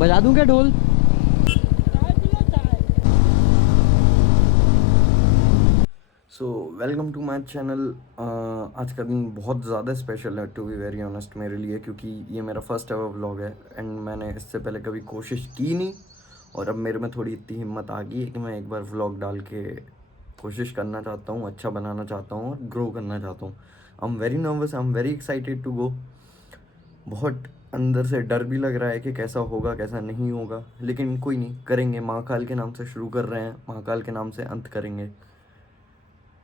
बजा दूं क्या ढोल? So welcome to my channel. आज का दिन बहुत ज़्यादा स्पेशल है टू बी वेरी ऑनेस्ट मेरे लिए, क्योंकि ये मेरा फर्स्ट एवर व्लॉग है एंड मैंने इससे पहले कभी कोशिश की नहीं। और अब मेरे में थोड़ी इतनी हिम्मत आ गई है कि मैं एक बार व्लॉग डाल के कोशिश करना चाहता हूँ, अच्छा बनाना चाहता हूँ और ग्रो करना चाहता हूँ। I am very nervous, I am very excited to go. बहुत अंदर से डर भी लग रहा है कि कैसा होगा कैसा नहीं होगा, लेकिन कोई नहीं, करेंगे। महाकाल के नाम से शुरू कर रहे हैं, महाकाल के नाम से अंत करेंगे।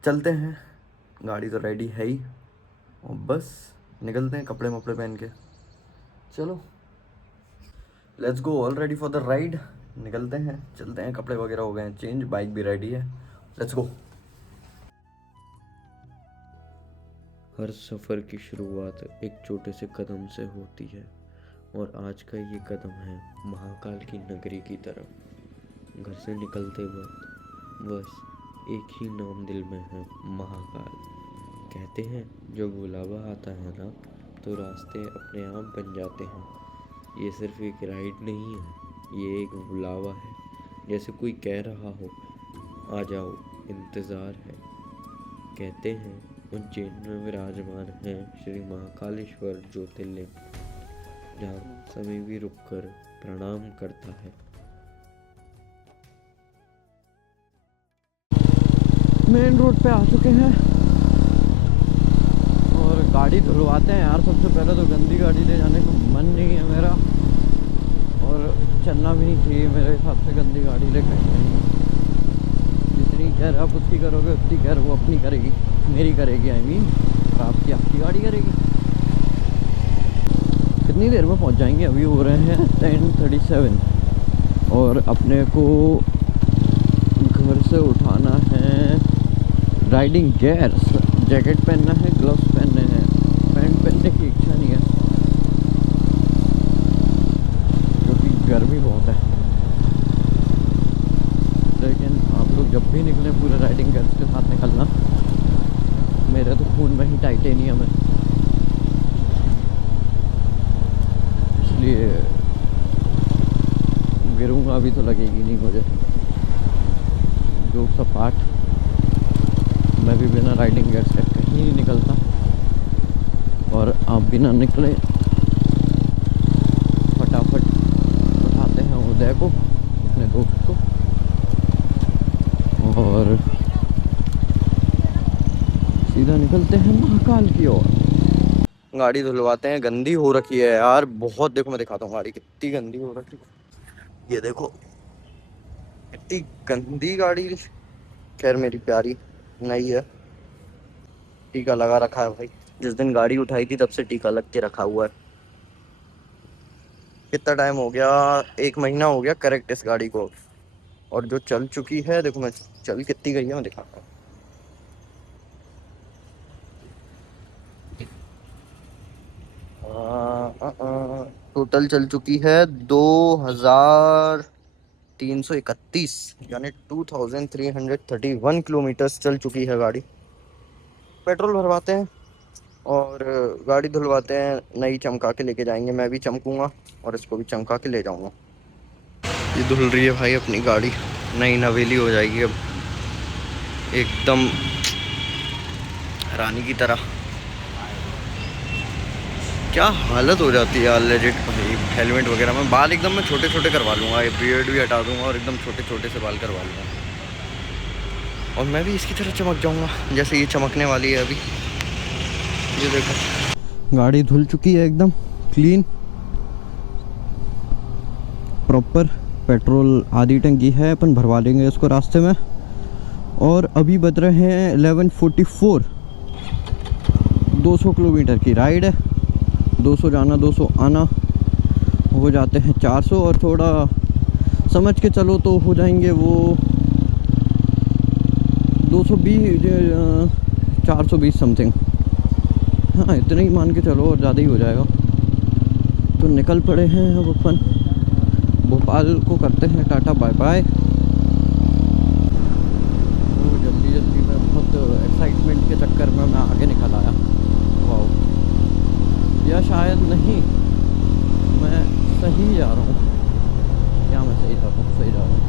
चलते हैं, गाड़ी तो रेडी है ही और बस निकलते हैं कपड़े वपड़े पहन के। चलो let's go, all ready for the ride. निकलते हैं, चलते हैं, कपड़े वगैरह हो गए हैं चेंज, बाइक भी रेडी है, लेट्स गो। हर सफ़र की शुरुआत एक छोटे से कदम से होती है और आज का ये कदम है महाकाल की नगरी की तरफ। घर से निकलते वक्त बस एक ही नाम दिल में है, महाकाल। कहते हैं जो बुलावा आता है ना, तो रास्ते अपने आप बन जाते हैं। ये सिर्फ एक राइड नहीं है, ये एक बुलावा है, जैसे कोई कह रहा हो आ जाओ, इंतज़ार है। कहते हैं उज्जैन में विराजमान है श्री महाकालेश्वर ज्योतिर्लिंग, जहाँ समय भी रुककर प्रणाम करता है। मेन रोड पे आ चुके हैं और गाड़ी धुलवाते हैं यार। सबसे पहले तो गंदी गाड़ी ले जाने का मन नहीं है मेरा, और चलना भी नहीं चाहिए मेरे हिसाब से गंदी गाड़ी लेकर। जितनी केयर आप उसकी करोगे उतनी केयर वो अपनी करेगी, मेरी करेगी। आई मीन आपकी गाड़ी करेगी। कितनी देर में पहुंच जाएंगे? अभी हो रहे हैं 10:37 और अपने को घर से उठाना है राइडिंग गियर्स, जैकेट पहनना है, ग्लव्स पहनने हैं। पैंट पहनने की इच्छा नहीं है क्योंकि गर्मी बहुत है, लेकिन आप लोग जब भी निकलें पूरे राइडिंग गियर्स के साथ निकलना। मेरे तो खून में ही टाइटेनियम है, इसलिए गिरूंगा अभी तो लगेगी नहीं मुझे। जो सपाट, मैं भी बिना राइडिंग गियर्स के कहीं नहीं निकलता, और आप भी ना निकले। फटाफट उठाते हैं उदय को, अपने दोस्त को, और सीधा निकलते हैं महाकाल की ओर। गाड़ी धुलवाते हैं, गंदी हो रखी है यार बहुत। देखो मैं दिखाता हूँ गाड़ी कितनी गंदी हो रखी है, ये देखो कितनी गंदी गाड़ी। खैर मेरी प्यारी नई है, टीका लगा रखा है भाई। जिस दिन गाड़ी उठाई थी तब से टीका लग के रखा हुआ है। कितना टाइम हो गया? 1 महीना हो गया करेक्ट इस गाड़ी को। और जो चल चुकी है देखो, मैं चल कितनी गई है मैं दिखाता हूँ। टोटल चल चुकी है 2331, यानी 2331 किलोमीटर्स चल चुकी है गाड़ी। पेट्रोल भरवाते हैं और गाड़ी धुलवाते हैं, नई चमका के लेके जाएंगे। मैं भी चमकूंगा और इसको भी चमका के ले जाऊंगा। ये धुल रही है भाई अपनी गाड़ी, नई नवेली हो जाएगी अब एकदम रानी की तरह। क्या हालत हो जाती है यार लेजिट भाई। हेलमेट वगैरह में बाल एकदम मैं छोटे छोटे करवा लूँगा, ये बियर्ड भी हटा दूंगा और एकदम छोटे छोटे से बाल करवा लूँगा, और मैं भी इसकी तरह चमक जाऊँगा जैसे ये चमकने वाली है अभी। ये देखो गाड़ी धुल चुकी है एकदम क्लीन प्रॉपर। पेट्रोल आधी टंकी है, अपन भरवा लेंगे इसको रास्ते में। और अभी बज रहे हैं 11:44। 200 किलोमीटर की राइड है, 200 जाना 200 आना, हो जाते हैं 400। और थोड़ा समझ के चलो तो हो जाएंगे वो 220, 420 समथिंग। हाँ इतना ही मान के चलो, और ज़्यादा ही हो जाएगा। तो निकल पड़े हैं अब अपन भोपाल को, करते हैं टाटा बाय बाय। तो जल्दी जल्दी में बहुत एक्साइटमेंट के चक्कर में मैं आगे निकल आया। वाह, या शायद नहीं, मैं सही जा रहा हूँ। क्या मैं सही जा रहा हूँ? सही जा रहा हूँ।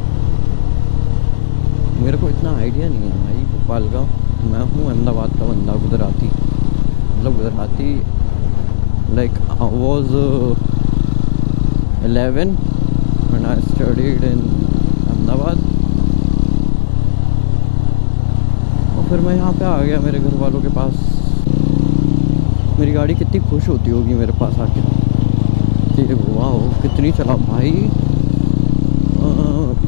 मेरे को इतना आइडिया नहीं है भाई भोपाल का। मैं हूँ अहमदाबाद का बंदा, गुजराती, मतलब Gujarati. Like I was 11 when I studied in Ahmedabad, और फिर मैं यहाँ पे आ गया मेरे घर वालों के पास। मेरी गाड़ी कितनी खुश होती होगी मेरे पास आके कि वाह कितनी चला भाई।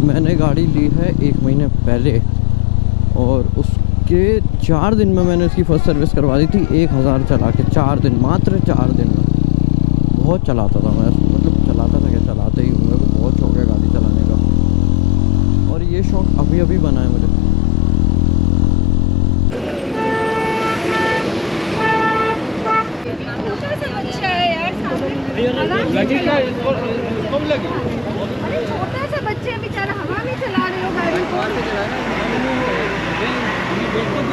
मैंने गाड़ी ली है 1 महीने पहले, और उसके 4 दिन में मैंने उसकी फर्स्ट सर्विस करवा दी थी 1000 चला के। 4 दिन, मात्र 4 दिन में। बहुत चलाता था मैं, मतलब चलाता था क्या, चलाता ही हूँ। मेरे को बहुत शौक है गाड़ी चलाने का, और ये शौक अभी अभी बना है मुझे। अरे छोटे से बच्चे बेचारा हवा में चला रहे हो गाड़ी को।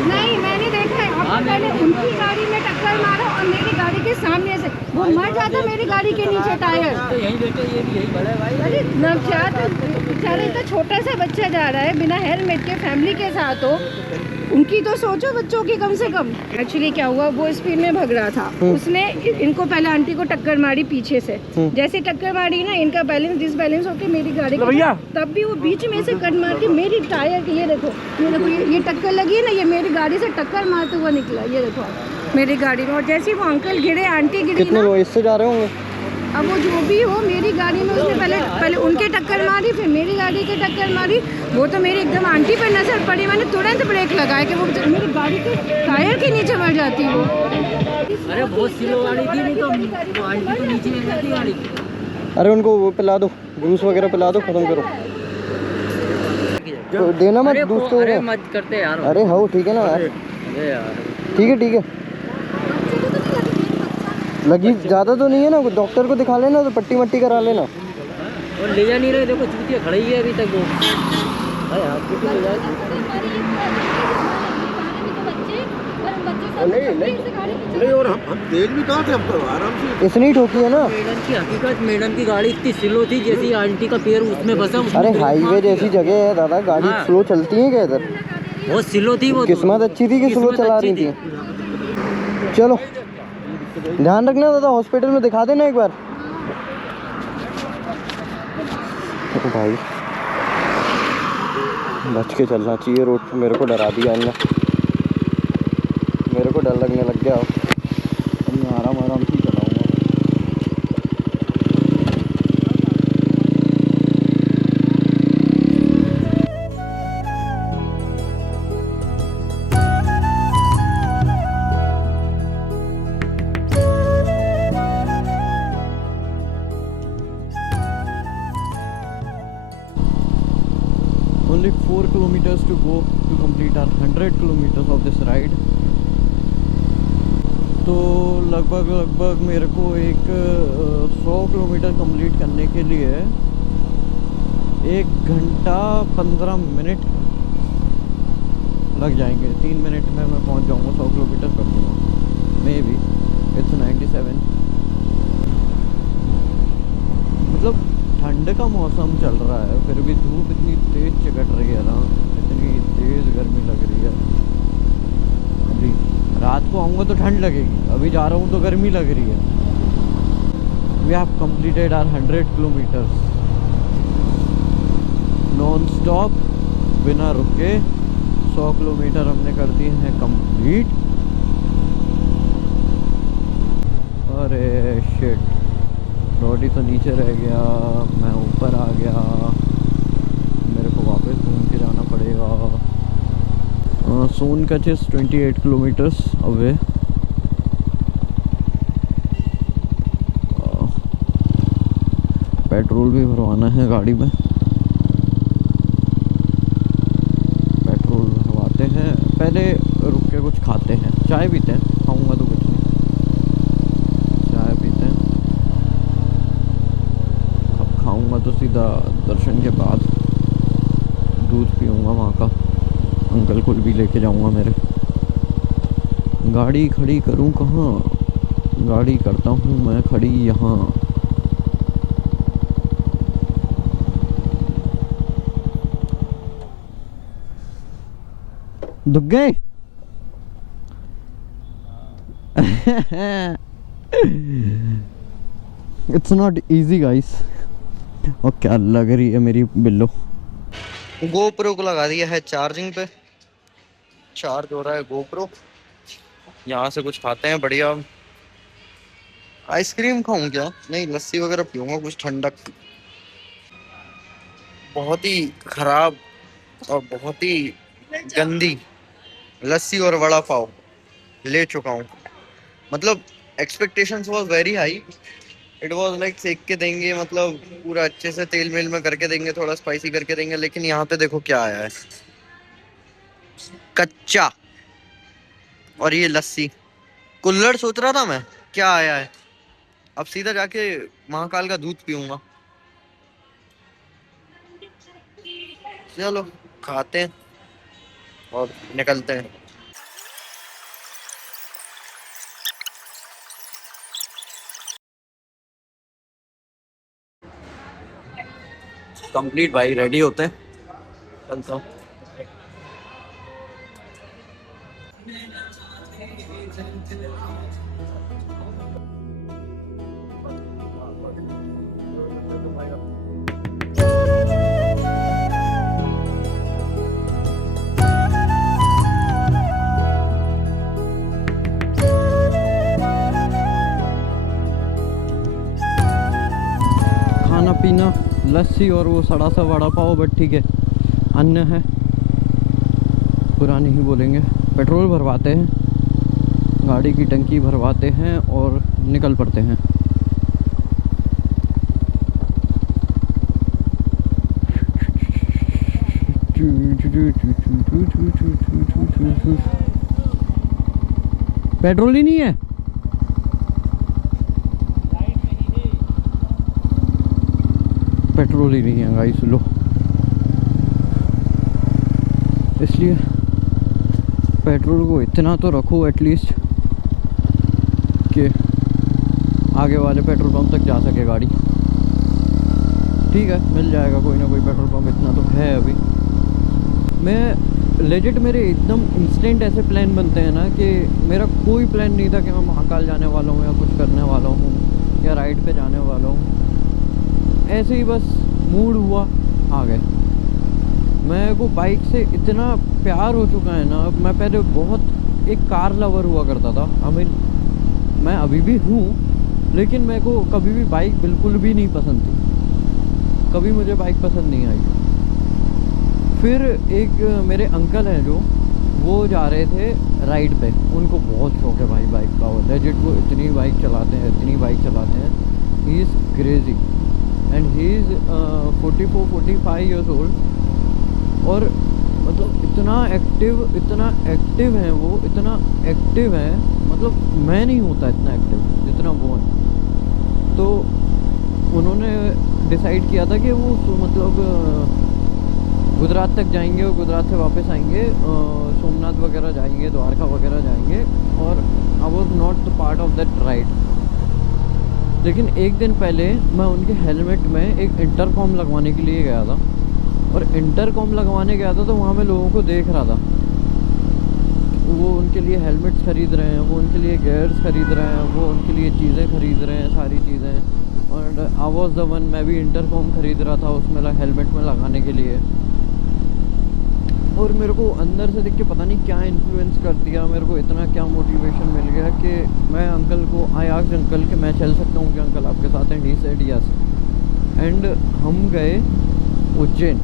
नहीं मैंने देखा है, आपने पहले उनकी गाड़ी में टक्कर मारा और मेरी गाड़ी के सामने से वो मर जाता मेरी गाड़ी के नीचे टायर। तो यहीं बैठे, ये भी यही बड़ा है भाई। अरे नवजात बेचारा इतना छोटा सा बच्चा जा रहा है बिना हेलमेट के, फैमिली के साथ हो, उनकी तो सोचो बच्चों की कम से कम। एक्चुअली क्या हुआ, वो स्पीड में भाग रहा था, उसने इनको पहले आंटी को टक्कर मारी पीछे से। जैसे टक्कर मारी ना, इनका बैलेंस डिसबैलेंस होकर मेरी गाड़ी तब भी वो बीच में से कट मार के मेरी टायर की, ये देखो ये टक्कर लगी है ना, ये मेरी गाड़ी से टक्कर मारते हुआ निकला, ये देखो मेरी गाड़ी में। और जैसे ही वो अंकल गिरे, आंटी गिरी कितने ना, लोग इससे जा रहे होंगे? अब वो जो भी हो, मेरी गाड़ी में उसने पहले उनके टक्कर मारी, फिर मेरी गाड़ी के टक्कर मारी। वो तो मेरी एकदम आंटी पर नजर पड़ी, मैंने तुरंत ब्रेक लगाया कि वो मेरी गाड़ी के टायर के नीचे मर जाती वो। अरे बहुत स्लो गाड़ी थी, नहीं तो वो आंटी तो नीचे आ जाती गाड़ी। अरे उनको वो पिला दो, जूस वगैरह पिला दो, खत्म करो। तो देना मत जूस तो। अरे मत करते यार। अरे हो ठीक है ना यार, अरे यार ठीक है ठीक है। लगी ज़्यादा तो नहीं है ना, डॉक्टर को दिखा लेना, तो पट्टी मट्टी करा लेना। और ले जा नहीं रहे, देखो चूतिया खड़ी है अभी तक वो। अरे आप कुछ ले जाए। नहीं, और हम तेज भी कहाँ थे, हम तो आराम से। इसने ही ठोकी है ना। मैडम की हकीकत, मैडम की गाड़ी इतनी स्लो थी, जैसी आंटी का पैर उसमें फंसा। अरे हाईवे जैसी जगह है दादा, गाड़ी हाँ। स्लो चलती है क्या इधर? बहुत स्लो थी वो। किस्मत अच्छी थी कि स्लो चला रही थी। चलो ध्यान रखना दादा, हॉस्पिटल में दिखा देना एक बार। तो भाई बच के चलना चाहिए रोड पे, मेरे को डरा दिया इनने, मेरे को डर लगने लग गया। अब मैं आराम आराम से चलाऊंगा। Only 4 kilometers to go to complete our 100 kilometers of this ride. तो लगभग मेरे को एक 100 किलोमीटर कंप्लीट करने के लिए 1 घंटा 15 मिनट लग जाएंगे। 3 मिनट में मैं पहुंच जाऊंगा, 100 किलोमीटर कर दूँगा। May be it's 97। मतलब ठंड का मौसम चल रहा है, फिर भी धूप इतनी तेज़ चिकट रही है ना, इतनी तेज़ गर्मी लग रही है। अभी रात को आऊँगा तो ठंड लगेगी, अभी जा रहा हूँ तो गर्मी लग रही है। We have completed our 100 kilometres non stop, बिना रुके। 100 किलोमीटर हमने कर दिए हैं कंप्लीट। अरे शिट, रोडी तो नीचे रह गया, मैं ऊपर आ गया, मेरे को वापस घूम के जाना पड़ेगा। सोनकच इज 28 किलोमीटर्स अवे। पेट्रोल भी भरवाना है गाड़ी में, पेट्रोल भरवाते हैं, पहले रुक के कुछ खाते हैं, चाय पीते हैं, खाऊंगा तो कुछ नहीं, चाय पीते हैं। खाऊंगा तो सीधा दर्शन के बाद दूध पीऊँगा वहाँ का, अंकल को भी लेके जाऊँगा मेरे। गाड़ी खड़ी करूँ कहाँ? गाड़ी करता हूँ मैं खड़ी यहाँ। दुख गए? It's not easy guys. और क्या लग रही है मेरी बिल्लो। गोप्रो को लगा दिया है चार्जिंग पे, चार्ज हो रहा है गोप्रो। यहाँ से कुछ खाते हैं बढ़िया। आइसक्रीम खाऊं क्या? नहीं, लस्सी वगैरह पीऊंगा कुछ ठंडक। बहुत ही खराब और बहुत ही गंदी लस्सी और वड़ा पाव ले चुका हूँ। मतलब expectations was very high. It was like सेक के देंगे, मतलब पूरा अच्छे से तेल मेल में करके देंगे, थोड़ा स्पाइसी करके देंगे, लेकिन यहाँ पे देखो क्या आया है, कच्चा। और ये लस्सी कुल्हड़ सोच रहा था मैं, क्या आया है। अब सीधा जाके महाकाल का दूध पीऊंगा। चलो खाते हैं और निकलते हैं। कंप्लीट भाई, रेडी होते हैं, चलता हूँ। खाना पीना लस्सी और वो सड़ा सा वड़ा पाव, बट ठीक है, अन्य है, पुरानी ही बोलेंगे। पेट्रोल भरवाते हैं, गाड़ी की टंकी भरवाते हैं और निकल पड़ते हैं। पेट्रोल ही नहीं है। पेट्रोल ही नहीं है गाइस, लो। इसलिए पेट्रोल को इतना तो रखो एटलीस्ट कि आगे वाले पेट्रोल पंप तक जा सके गाड़ी। ठीक है, मिल जाएगा कोई ना कोई पेट्रोल पंप, इतना तो है अभी। मैं लेजिट, मेरे एकदम इंस्टेंट ऐसे प्लान बनते हैं ना कि मेरा कोई प्लान नहीं था कि मैं महाकाल जाने वाला हूँ या कुछ करने वाला हूँ या राइड पे जाने वाला हूँ। ऐसे ही बस मूड हुआ, आ गए। मेरे को बाइक से इतना प्यार हो चुका है ना। मैं पहले बहुत एक कार लवर हुआ करता था, मैं अभी भी हूँ, लेकिन मेरे को कभी भी बाइक बिल्कुल भी नहीं पसंद थी। कभी मुझे बाइक पसंद नहीं आई। फिर एक मेरे अंकल हैं जो, वो जा रहे थे राइड पे, उनको बहुत शौक है भाई बाइक का। लेजिट वो इतनी बाइक चलाते हैं, he is crazy and he is 44-45 years old. और मतलब इतना एक्टिव है वो, इतना एक्टिव है, मतलब मैं नहीं होता इतना एक्टिव जितना वो है। तो उन्होंने डिसाइड किया था कि वो मतलब गुजरात तक जाएंगे और गुजरात से वापस आएंगे, सोमनाथ वगैरह जाएंगे, द्वारका वगैरह जाएंगे। और I was not the part of that ride. लेकिन एक दिन पहले मैं उनके हेलमेट में एक इंटरकॉम लगवाने के लिए गया था, और इंटरकॉम लगवाने गया था तो वहाँ मैं लोगों को देख रहा था, वो उनके लिए हेलमेट्स ख़रीद रहे हैं, वो उनके लिए गियर्स ख़रीद रहे हैं, वो उनके लिए चीज़ें ख़रीद रहे हैं, सारी चीज़ें। और आई वॉज द वन, मैं भी इंटरकॉम ख़रीद रहा था उसमें हेलमेट में लगाने के लिए। और मेरे को अंदर से देख के पता नहीं क्या इन्फ्लुएंस कर दिया, मेरे को इतना क्या मोटिवेशन मिल गया कि मैं अंकल को, आई आस्क्ड अंकल कि मैं चल सकता हूँ क्या अंकल आपके साथ? And he said yes. And हम गए उज्जैन।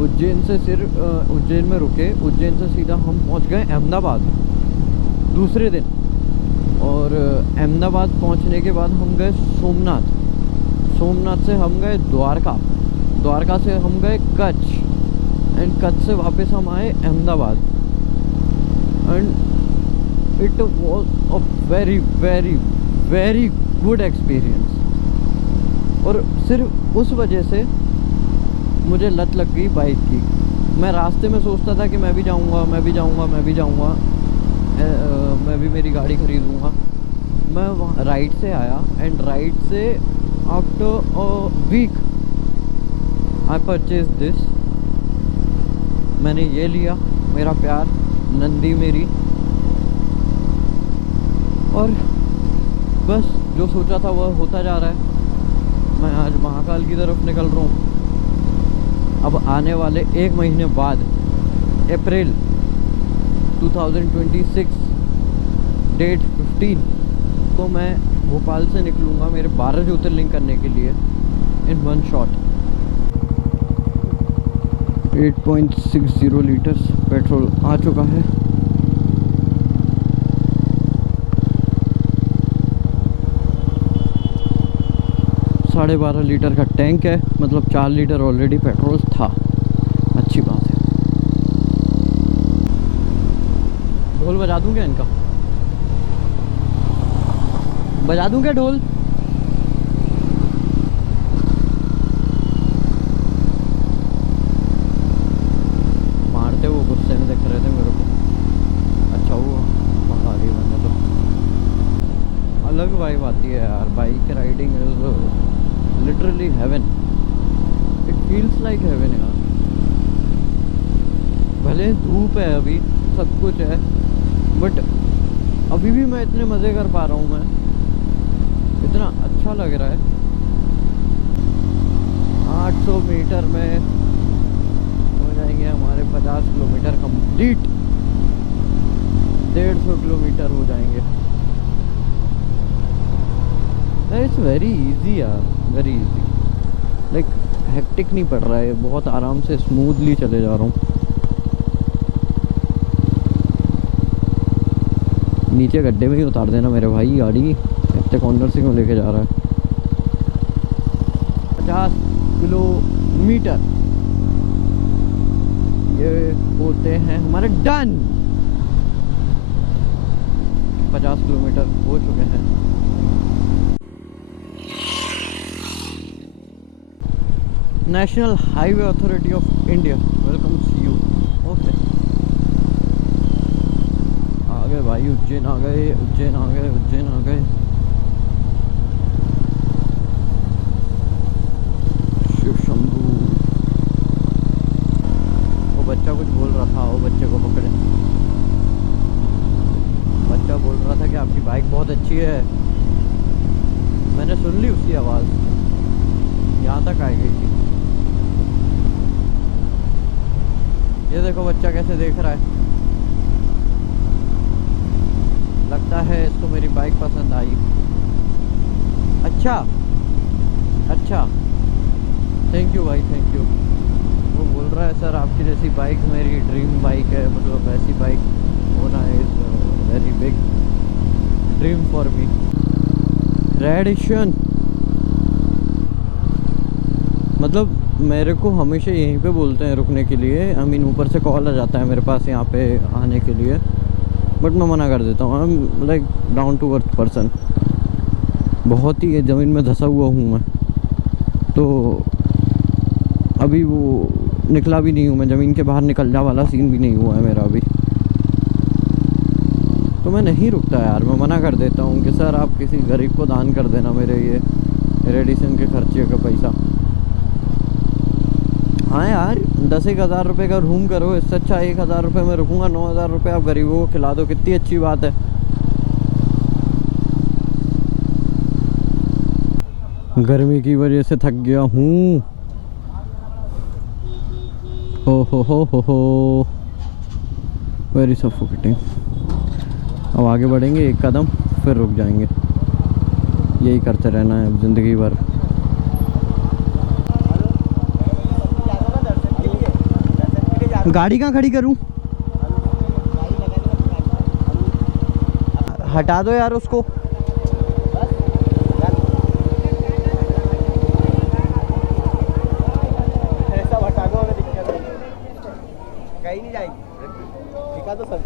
उज्जैन से सिर्फ उज्जैन में रुके, उज्जैन से सीधा हम पहुँच गए अहमदाबाद दूसरे दिन। और अहमदाबाद पहुँचने के बाद हम गए सोमनाथ, सोमनाथ से हम गए द्वारका, द्वारका से हम गए कच्छ, एंड कच्छ से वापस हम आए Ahmedabad. And it was a very very very good experience. और सिर्फ उस वजह से मुझे लत लग गई बाइक की। मैं रास्ते में सोचता था कि मैं भी जाऊंगा, मैं भी मेरी गाड़ी खरीदूंगा। मैं वहाँ राइड से आया, एंड राइड से after a week I purchase this. मैंने ये लिया, मेरा प्यार नंदी मेरी। और बस जो सोचा था वह होता जा रहा है। मैं आज महाकाल की तरफ निकल रहा हूँ। अब आने वाले 1 महीने बाद अप्रैल 2026 डेट 15 को मैं भोपाल से निकलूँगा मेरे 12 ज्योतिर्लिंग करने के लिए in one shot. 8.60 litres petrol आ चुका है। $12.5 लीटर का टैंक है, मतलब 4 लीटर ऑलरेडी पेट्रोल था। अच्छी बात है। ढोल बजा दूं क्या इनका? बजा दूं क्या ढोल? मारते वो गुस्से में देख रहे थे मेरे को। अच्छा वो भगा रही है, मतलब अलग वाइब आती है यार। Bike riding is literally heaven. It feels like heaven यार। भले धूप है अभी, सब कुछ है, बट अभी भी मैं इतने मज़े कर पा रहा हूँ। मैं इतना अच्छा लग रहा है। 800 मीटर में हो जाएंगे हमारे 50 किलोमीटर कंप्लीट। 150 किलोमीटर हो जाएंगे। इट्स वेरी इजी यार, वेरी इजी। लाइक हेक्टिक नहीं पड़ रहा है, बहुत आराम से स्मूथली चले जा रहा हूँ। नीचे गड्ढे में ही उतार देना मेरे भाई गाड़ी। इतने कॉर्नर से क्यों लेके जा रहा है? 50 किलोमीटर ये होते हैं हमारे डन। 50 किलोमीटर हो चुके हैं। National highway authority of India welcomes you. Okay, आ गए भाई, उज्जैन आ गए, उज्जैन आ गए, उज्जैन आ गए। शिव शंभू। वो बच्चा कुछ बोल रहा था, वो बच्चे को पकड़े। बच्चा बोल रहा था कि आपकी बाइक बहुत अच्छी है। मैंने सुन ली उसकी आवाज़, यहाँ तक आ गई थी। ये देखो बच्चा कैसे देख रहा है। लगता है इसको मेरी बाइक पसंद आई। अच्छा अच्छा, थैंक यू भाई, थैंक यू। वो बोल रहा है सर आपकी जैसी बाइक मेरी ड्रीम बाइक है, मतलब ऐसी बाइक होना is very big dream for me. Radisson मतलब मेरे को हमेशा यहीं पे बोलते हैं रुकने के लिए। आई मीन ऊपर से कॉल आ जाता है मेरे पास यहाँ पे आने के लिए, बट मैं मना कर देता हूँ। I am like down to earth person. बहुत ही ज़मीन में धंसा हुआ हूँ मैं, तो अभी वो निकला भी नहीं हूँ मैं। ज़मीन के बाहर निकल जा वाला सीन भी नहीं हुआ है मेरा अभी, तो मैं नहीं रुकता यार। मैं मना कर देता हूँ कि सर आप किसी गरीब को दान कर देना मेरे ये रेडिसन के खर्चे का पैसा। हाँ यार, 10-1 हज़ार रुपये का रूम करो, इससे अच्छा 1,000 रुपये में रुकूँगा। 9,000 रुपये आप गरीबों को खिला दो, कितनी अच्छी बात है। गर्मी की वजह से थक गया हूँ। हो वेरी सफोकेटिंग। अब आगे बढ़ेंगे 1 कदम फिर रुक जाएंगे। यही करते रहना है अब ज़िंदगी भर। गाड़ी कहाँ खड़ी करूँ? हटा दो यार उसको। हटा दो, हमें दिक्कत है। कहीं नहीं जाएगी। दिखा दो सर,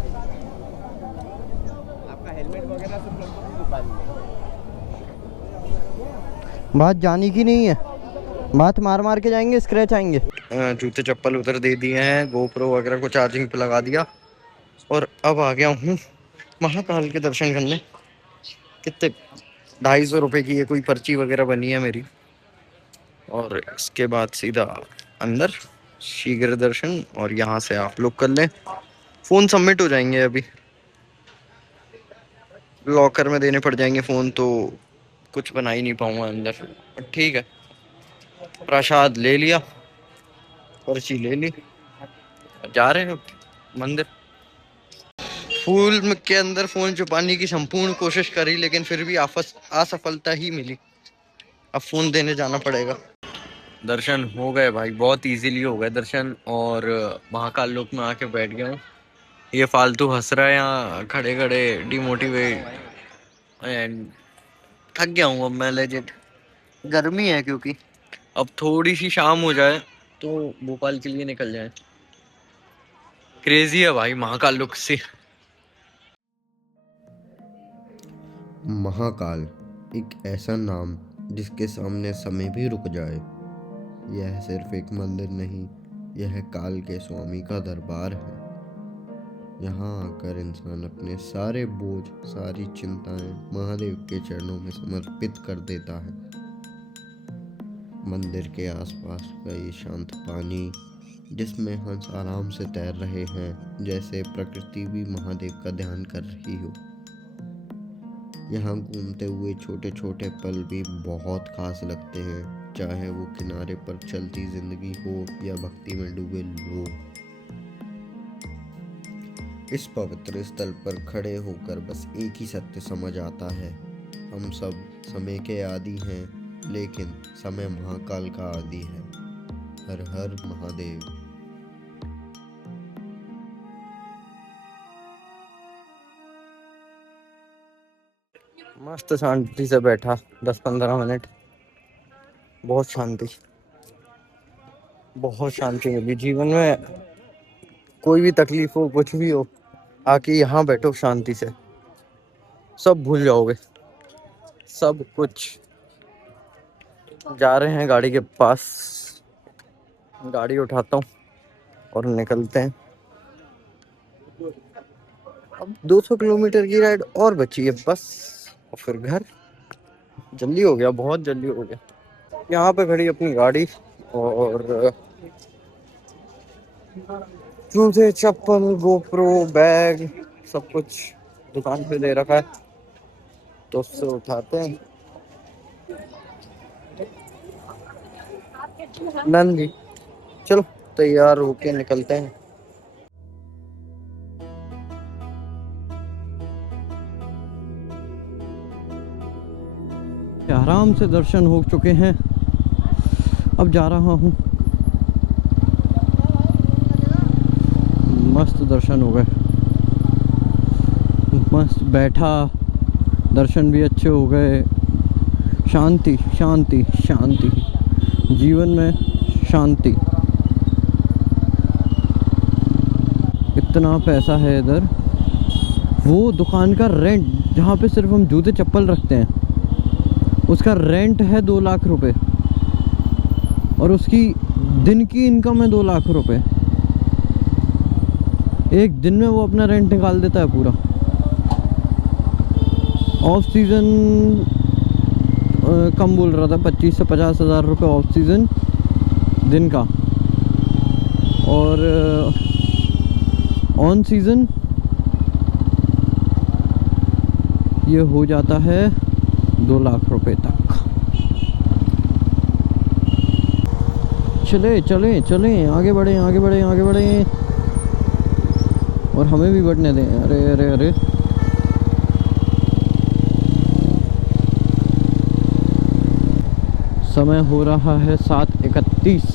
आपका हेलमेट वगैरह सब लोग दुकान में। बात जानी की नहीं है, बात मार मार के जाएंगे, स्क्रैच आएंगे। जूते चप्पल उधर दे दिए हैं, गोप्रो वगैरह को चार्जिंग पे लगा दिया, और अब आ गया हूँ महाकाल के दर्शन करने। कितने 250 रुपये की ये कोई पर्ची वगैरह बनी है मेरी, और इसके बाद सीधा अंदर शीघ्र दर्शन, और यहाँ से आप लोग कर लें फ़ोन सबमिट हो जाएंगे अभी, लॉकर में देने पड़ जाएंगे फ़ोन, तो कुछ बना ही नहीं पाऊंगा अंदर। ठीक है, प्रसाद ले लिया, पर्ची ले ली, जा रहे हैं अब मंदिर। फूल के अंदर फोन छुपाने की संपूर्ण कोशिश करी, लेकिन फिर भी असफलता ही मिली। अब फोन देने जाना पड़ेगा। दर्शन हो गए भाई, बहुत इजीली हो गए दर्शन, और महाकाल लोक में आके बैठ गया हूँ। ये फालतू हंस रहा है यहाँ खड़े खड़े, डिमोटिवेट, एंड थक गया हूँ अब मैं लेजिट। गर्मी है क्योंकि अब थोड़ी सी शाम हो जाए तो भोपाल के लिए निकल जाए। क्रेजी है भाई महाकाल लोक से। महाकाल एक ऐसा नाम जिसके सामने समय भी रुक जाए। यह सिर्फ एक मंदिर नहीं, यह काल के स्वामी का दरबार है। यहाँ आकर इंसान अपने सारे बोझ, सारी चिंताएं महादेव के चरणों में समर्पित कर देता है। मंदिर के आसपास का ये शांत पानी, जिसमें हंस आराम से तैर रहे हैं, जैसे प्रकृति भी महादेव का ध्यान कर रही हो। यहाँ घूमते हुए छोटे छोटे पल भी बहुत खास लगते हैं, चाहे वो किनारे पर चलती जिंदगी हो या भक्ति में डूबे लोग। इस पवित्र स्थल पर खड़े होकर बस एक ही सत्य समझ आता है, हम सब समय के आदी हैं, लेकिन समय महाकाल का आदी है। हर हर महादेव। मस्त शांति से बैठा 10-15 मिनट, बहुत शांति मिली। जीवन में कोई भी तकलीफ हो, कुछ भी हो, आके यहाँ बैठो शांति से, सब भूल जाओगे, सब कुछ। जा रहे हैं गाड़ी के पास, गाड़ी उठाता हूँ और निकलते हैं। अब 200 किलोमीटर की राइड और बची है बस, और फिर घर। जल्दी हो गया, बहुत जल्दी हो गया। यहाँ पे खड़ी अपनी गाड़ी, और जूते, चप्पल, गोप्रो, बैग, सब कुछ दुकान पे दे रखा है, तो उससे उठाते हैं। नंदी, चलो तैयार होके निकलते हैं। आराम से दर्शन हो चुके हैं, अब जा रहा हूँ। मस्त दर्शन हो गए, मस्त बैठा, दर्शन भी अच्छे हो गए। शांति शांति शांति, जीवन में शांति। इतना पैसा है इधर। वो दुकान का रेंट, जहाँ पे सिर्फ हम जूते चप्पल रखते हैं, उसका रेंट है 2 लाख रुपए, और उसकी दिन की इनकम है 2 लाख रुपए। एक दिन में वो अपना रेंट निकाल देता है पूरा। ऑफ सीज़न कम बोल रहा था, 25 से 50 हज़ार रुपये ऑफ सीज़न दिन का, और ऑन सीज़न ये हो जाता है 2 लाख रुपए तक। चले चले चले, आगे बढ़े आगे बढ़े आगे बढ़े, और हमें भी बढ़ने दें। अरे अरे अरे, समय हो रहा है 7:31,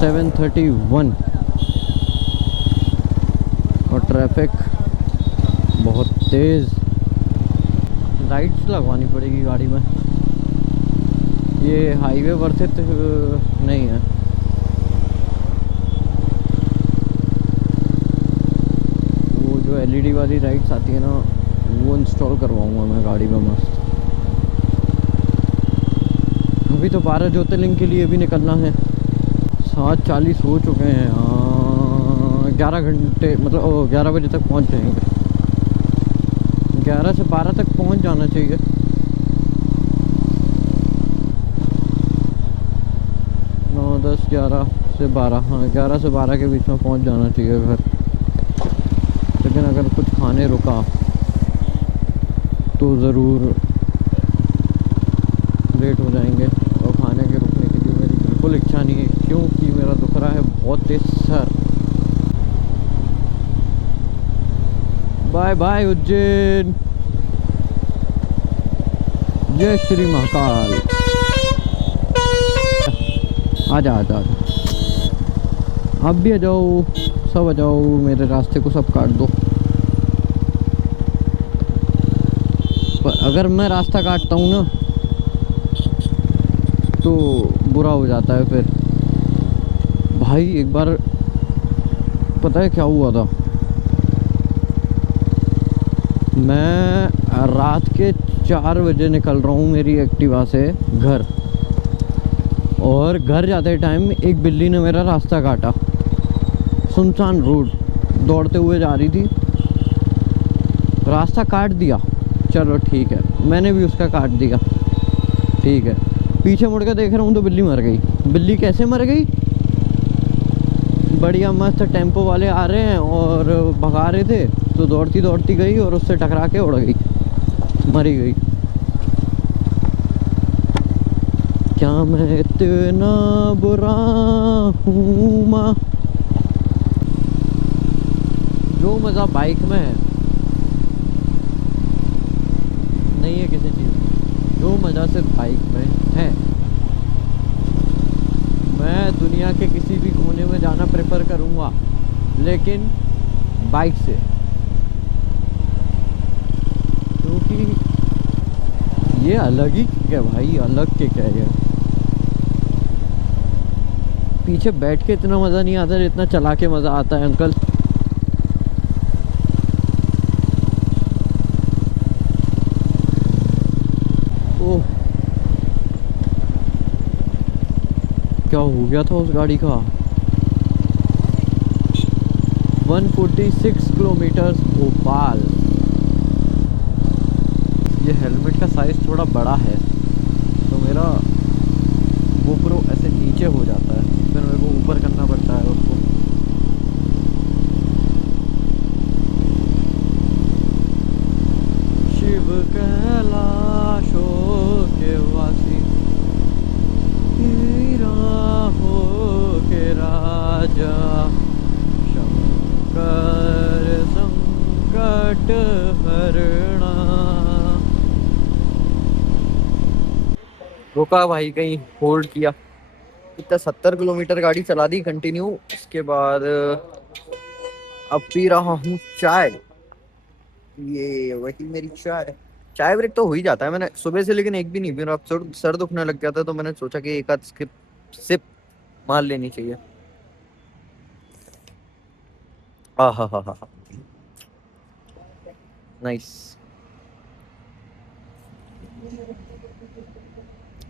7:31, और ट्रैफिक बहुत तेज़। लाइट्स लगवानी पड़ेगी गाड़ी में, ये हाईवे वर्थित नहीं है। वो जो LED वाली लाइट्स आती है ना, वो इंस्टॉल करवाऊंगा मैं गाड़ी में मस्त। अभी तो 12 ज्योतिर्लिंग के लिए भी निकलना है। 7:40 हो चुके हैं, 11 घंटे, मतलब 11 बजे तक पहुंच जाएंगे। 11 से 12 तक पहुंच जाना चाहिए। नौ 10 11 से 12, हाँ 11 से 12 के बीच में पहुंच जाना चाहिए घर। लेकिन अगर कुछ खाने रुका तो ज़रूर लेट हो जाएंगे, और खाने के रुकने के लिए मेरी बिल्कुल इच्छा नहीं है क्योंकि मेरा दुख रहा है बहुत तेज सर। बाय बाय उज्जैन, जय श्री महाकाल। आजा आजा आजा, आप भी आ जाओ, सब आ जाओ, मेरे रास्ते को सब काट दो। पर अगर मैं रास्ता काटता हूँ ना तो बुरा हो जाता है फिर। भाई एक बार पता है क्या हुआ था, मैं रात के 4 बजे निकल रहा हूँ मेरी एक्टिवा से घर, और घर जाते टाइम एक बिल्ली ने मेरा रास्ता काटा। सुनसान रोड, दौड़ते हुए जा रही थी, रास्ता काट दिया, चलो ठीक है, मैंने भी उसका काट दिया, ठीक है। पीछे मुड़ के देख रहा हूँ तो बिल्ली मर गई। बिल्ली कैसे मर गई? बढ़िया मस्त टेम्पो वाले आ रहे हैं और भगा रहे थे, तो दौड़ती दौड़ती गई और उससे टकरा के उड़ गई, मरी गई। क्या मैं इतना बुरा हूँ माँ। जो मज़ा बाइक में है नहीं है किसी चीज़ में, जो मज़ा सिर्फ बाइक में है। मैं दुनिया के किसी भी कोने में जाना प्रेफर करूँगा, लेकिन बाइक से, क्योंकि ये अलग ही क्या भाई, अलग के क्या है। पीछे बैठ के इतना मज़ा नहीं आता जितना चला के मज़ा आता है अंकल। ओह, क्या हो गया था उस गाड़ी का। 146 किलोमीटर भोपाल। ये हेलमेट का साइज़ थोड़ा बड़ा है तो मेरा GoPro ऐसे नीचे हो जाता है, फिर मेरे को ऊपर करना पड़ता है उसको। शिव कैलाशों के वासी, हो के राजा, शंकर संकट हरणा। रुका भाई, कहीं होल्ड किया। इतना 70 किलोमीटर गाड़ी चला दी कंटिन्यू। इसके बाद अब पी रहा हूँ चाय। ये वही मेरी चाय। चाय ब्रेक तो हो ही जाता है, मैंने सुबह से लेकिन एक भी नहीं पी। अब सर दुखने लग गया था तो मैंने सोचा कि एक आध सिप मार लेनी चाहिए। हाँ हाँ हाँ हाँ, नाइस,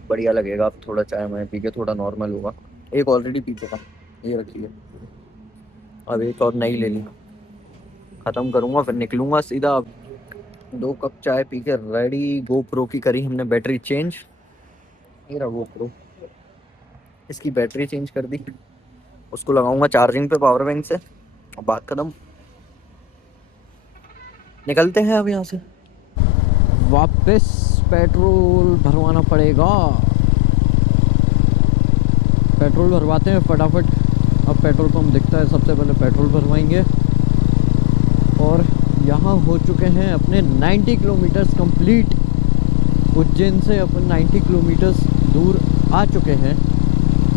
बढ़िया लगेगा। अब थोड़ा चाय मैं पी के थोड़ा नॉर्मल होगा। एक ऑलरेडी पी चुका, ये रखिए, अब एक और नई ले ली, खत्म करूंगा फिर निकलूंगा सीधा। अब 2 कप चाय पी के रेडी। GoPro की करी हमने बैटरी चेंज, ये रहा GoPro, इसकी बैटरी चेंज कर दी, उसको लगाऊंगा चार्जिंग पे पावर बैंक से। अब बात खत्म, निकलते हैं अब यहाँ से। वापस पेट्रोल भरवाना पड़ेगा, पेट्रोल भरवाते हैं फटाफट। अब पेट्रोल पंप दिखता है, सबसे पहले पेट्रोल भरवाएंगे। और यहाँ हो चुके हैं अपने 90 किलोमीटर्स कंप्लीट। उज्जैन से अपन 90 किलोमीटर्स दूर आ चुके हैं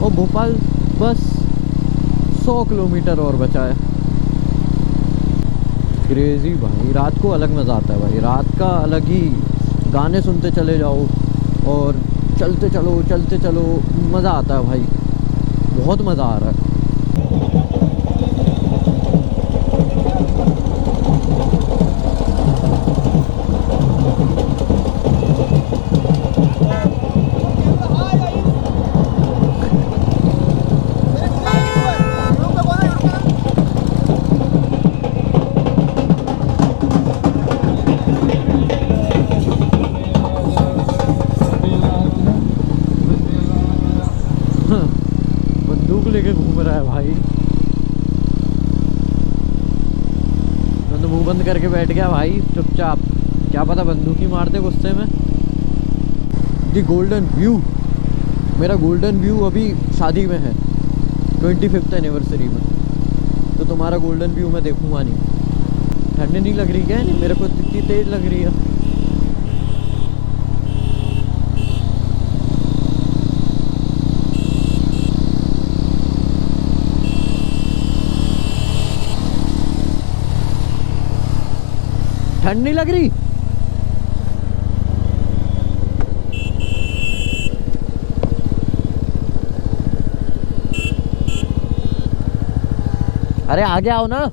और भोपाल बस 100 किलोमीटर और बचा है। क्रेजी भाई, रात को अलग मज़ा आता है भाई, रात का अलग ही। गाने सुनते चले जाओ और चलते चलो, मज़ा आता है भाई, बहुत मज़ा आ रहा है। बंदूक लेके घूम रहा है भाई, मैं तो मुंह बंद करके बैठ गया भाई चुपचाप, क्या पता बंदूक ही मार दे गुस्से में। दी गोल्डन व्यू, मेरा गोल्डन व्यू अभी शादी में है 25th एनिवर्सरी में, तो तुम्हारा गोल्डन व्यू मैं देखूंगा नहीं। ठंड नहीं लग रही क्या? नहीं मेरे को इतनी तेज लग रही है। ठंड नहीं लग रही? अरे आगे आओ ना।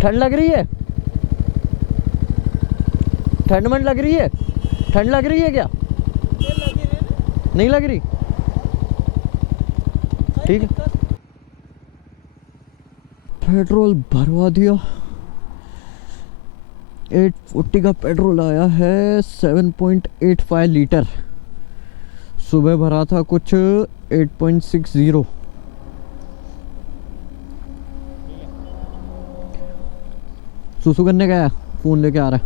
ठंड लग रही है? ठंड मंड लग रही है? ठंड लग रही है क्या? नहीं लग रही? ठीक है। पेट्रोल भरवा दिया, 840 का पेट्रोल आया है, 7.85 लीटर। सुबह भरा था कुछ 8.60। सुसु करने गया, फोन लेके आ रहा है।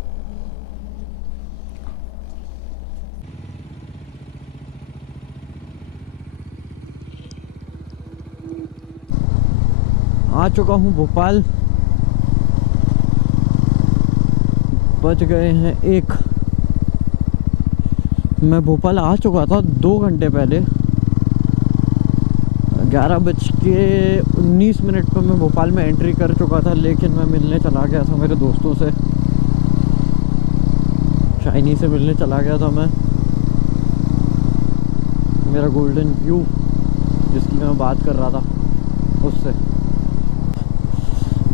आ चुका हूँ भोपाल, बज गए हैं 1। मैं भोपाल आ चुका था 2 घंटे पहले, 11:19 पर मैं भोपाल में एंट्री कर चुका था, लेकिन मैं मिलने चला गया था मेरे दोस्तों से, शाइनी से मिलने चला गया था मैं। मेरा गोल्डन व्यू जिसकी मैं बात कर रहा था उससे।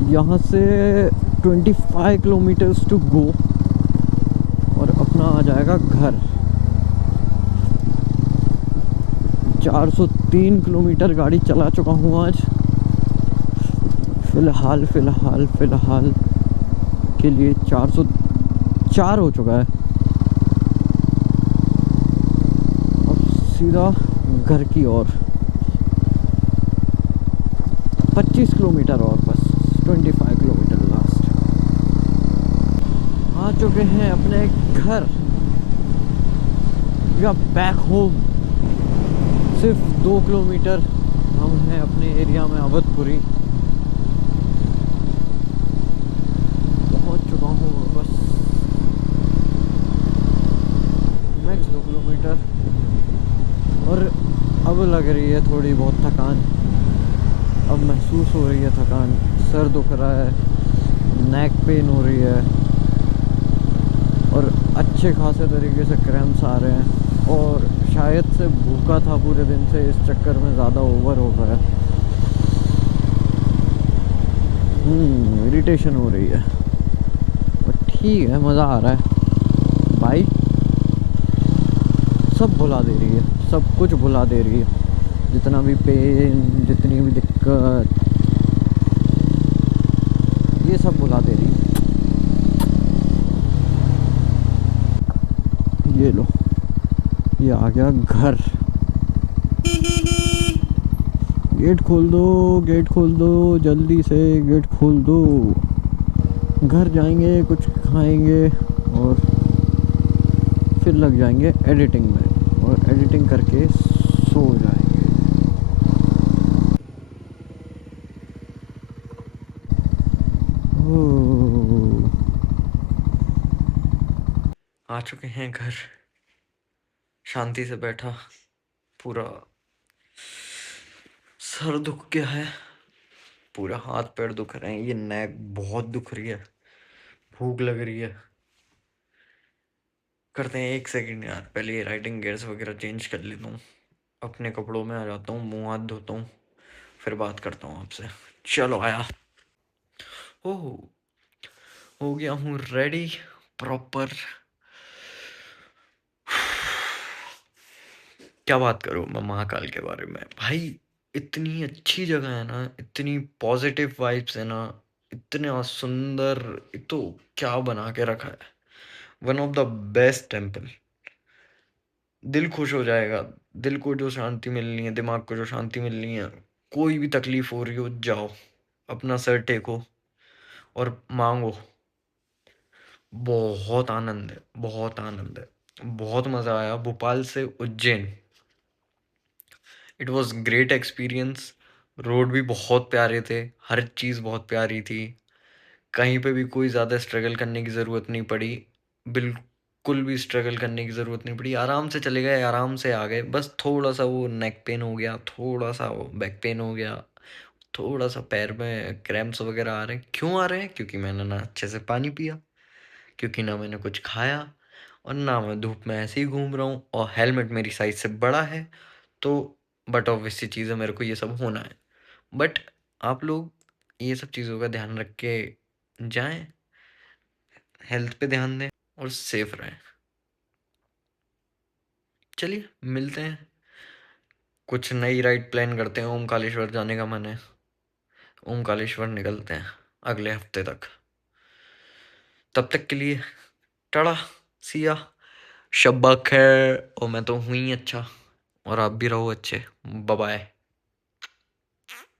यहाँ से 25 किलोमीटर्स टू गो और अपना आ जाएगा घर। 403 किलोमीटर गाड़ी चला चुका हूँ आज फ़िलहाल के लिए। 404 हो चुका है। अब सीधा घर की ओर 25 किलोमीटर और बस, 25 किलोमीटर लास्ट। आ चुके हैं अपने घर या बैक होम। सिर्फ 2 किलोमीटर हम हैं अपने एरिया में, अवधपुरी। पहुंच चुका हूँ बस, मैक्स 2 किलोमीटर। और अब लग रही है थोड़ी बहुत थकान, अब महसूस हो रही है थकान। सर दुख रहा है, नेक पेन हो रही है और अच्छे खासे तरीके से क्रैम्प्स आ रहे हैं, और शायद से भूखा था पूरे दिन से, इस चक्कर में ज़्यादा ओवर हो गया। इरिटेशन हो रही है, और ठीक है, मज़ा आ रहा है। बाइक सब भुला दे रही है, सब कुछ भुला दे रही है, जितना भी पेन, जितनी भी दिक्कत, ये सब भुला दे रही है। ये लो, ये आ गया घर। गेट खोल दो, गेट खोल दो, जल्दी से गेट खोल दो। घर जाएंगे, कुछ खाएंगे और फिर लग जाएंगे एडिटिंग में, और एडिटिंग करके सो जाएंगे। आ चुके हैं घर, शांति से बैठा, पूरा सर दुख गया है, पूरा हाथ पैर दुख रहे हैं, ये नेक बहुत दुख रही है, भूख लग रही है। करते हैं 1 सेकंड यार, पहले ये राइडिंग गियर्स वगैरह चेंज कर लेता हूँ, अपने कपड़ों में आ जाता हूँ, मुंह हाथ धोता हूँ, फिर बात करता हूँ आपसे। चलो आया, ओह हो गया हूँ रेडी प्रॉपर। क्या बात करूँ मैं महाकाल के बारे में भाई, इतनी अच्छी जगह है ना, इतनी पॉजिटिव वाइब्स है ना, इतना सुंदर, एक तो क्या बना के रखा है, one of the best temple. दिल खुश हो जाएगा, दिल को जो शांति मिलनी है, दिमाग को जो शांति मिलनी है, कोई भी तकलीफ हो रही हो जाओ, अपना सर टेको और मांगो। बहुत आनंद है, बहुत आनंद है, बहुत मज़ा आया। भोपाल से Ujjain, it was great experience. Road भी बहुत प्यारे थे, हर चीज़ बहुत प्यारी थी, कहीं पे भी कोई ज़्यादा स्ट्रगल करने की ज़रूरत नहीं पड़ी, बिल्कुल भी स्ट्रगल करने की ज़रूरत नहीं पड़ी। आराम से चले गए, आराम से आ गए। बस थोड़ा सा वो नेक पेन हो गया, थोड़ा सा वो बैक पेन हो गया, थोड़ा सा पैर में क्रैम्प्स वगैरह आ रहे हैं। क्यों आ रहे हैं? क्योंकि मैंने ना अच्छे से पानी पिया, क्योंकि ना मैंने कुछ खाया, और ना मैं धूप में ऐसे ही घूम रहा हूँ, और हेलमेट मेरी साइज से बड़ा है। तो बट ऑब्वियस सी चीज़ है, मेरे को ये सब होना है। बट आप लोग ये सब चीज़ों का ध्यान रख के जाएं, हेल्थ पे ध्यान दें और सेफ रहें। चलिए मिलते हैं, कुछ नई राइड प्लान करते हैं। ओमकालेश्वर जाने का मन है, ओमकालेश्वर निकलते हैं अगले हफ्ते तक। तब तक के लिए टाटा, सिया, शब्बा खैर। और मैं तो हुई अच्छा, और आप भी रहो अच्छे। Bye bye.